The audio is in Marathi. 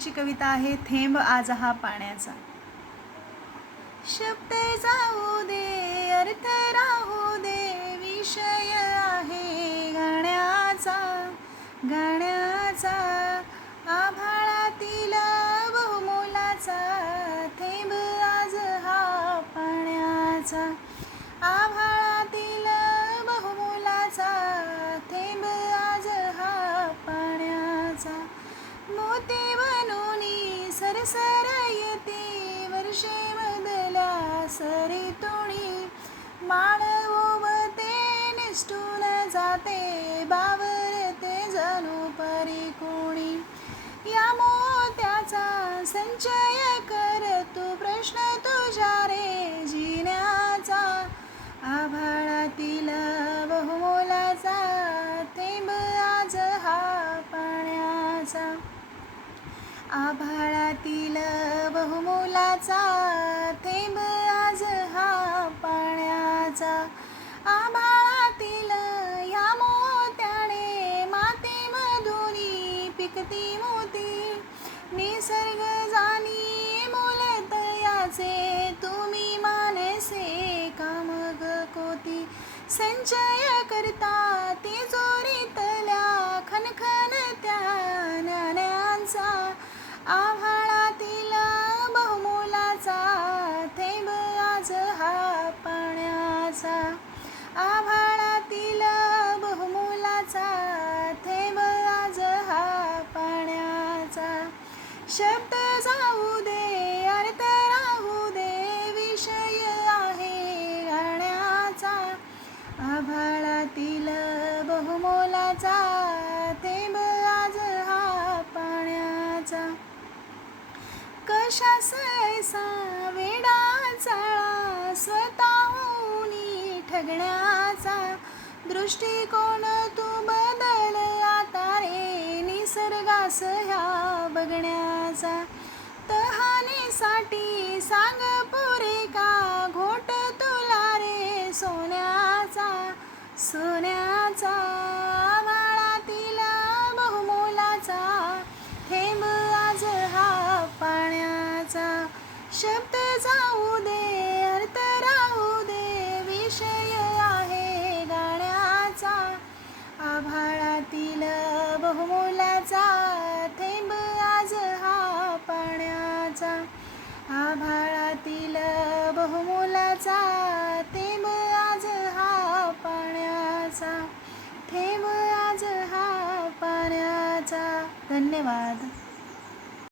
आवडीची कविता आहे थेंब आज हा पाण्याचा. शब्द जाऊ दे, अर्थ राहू दे, विषय आहे गाण्याचा, गाण्याचा. आभाळातील बहुमोलाचा थेंब आज हा पाण्याचा, आभाळातील बहुमोलाचा थेंब आज हा पाण्याचा. मोती बनूनी सरसर येते वर्षे मधल्या सरीतुणी, माळ ओवते निष्ठून जाते, बावरते जणू परी कुणी. या मोत्याचा संचय कर तू, प्रश्न तुझ्या रे जिण्याचा, आभाळातील बहुमोलाचा थेंब आज हा पाण्याचा, आभाळातील बहुमोलाचा थेंब आज हा पाण्याचा. आभाळातील या मोत्याने मातीमधून पिकती मोती, निसर्ग जाणी मोलत याचे, तुम्ही मानसे कामग कोती. संचय करता तिजोरीतल्या खणखणत्या नाण्यांचा, आभाळातील बहुमोलाचा थेंब आज हा पाण्याचा, आभाळातील बहुमोलाचा थेंब आज हा पाण्याचा. शब्द जाऊ दे, अर्थ राहू दे, विषय आहे गाण्याचा, आभाळातील बहुमोलाचा थेंब आज हा पाण्याचा. कशास ऐसा वेडा चाळा स्वतःहूनी ठगण्याचा, दृष्टिकोन तू बदल आता रे निसर्गास ह्या बघण्याचा. तहानेसाठी सांग पुरे का घोट तुला रे सोन्याचा, सोन्याचा. आभाळातील बहुमोलाचा थेंब आज हा पाण्याचा. शब्द जाऊ दे, अर्थ राहू दे, विषय आहे गाण्याचा, आभाळातील बहुमोलाचा थेंब आज हा पाण्याचा, आभाळातील बहुमोलाचा थेंब आज हा पाण्याचा, थेंब आज हा पाण्याचा. धन्यवाद.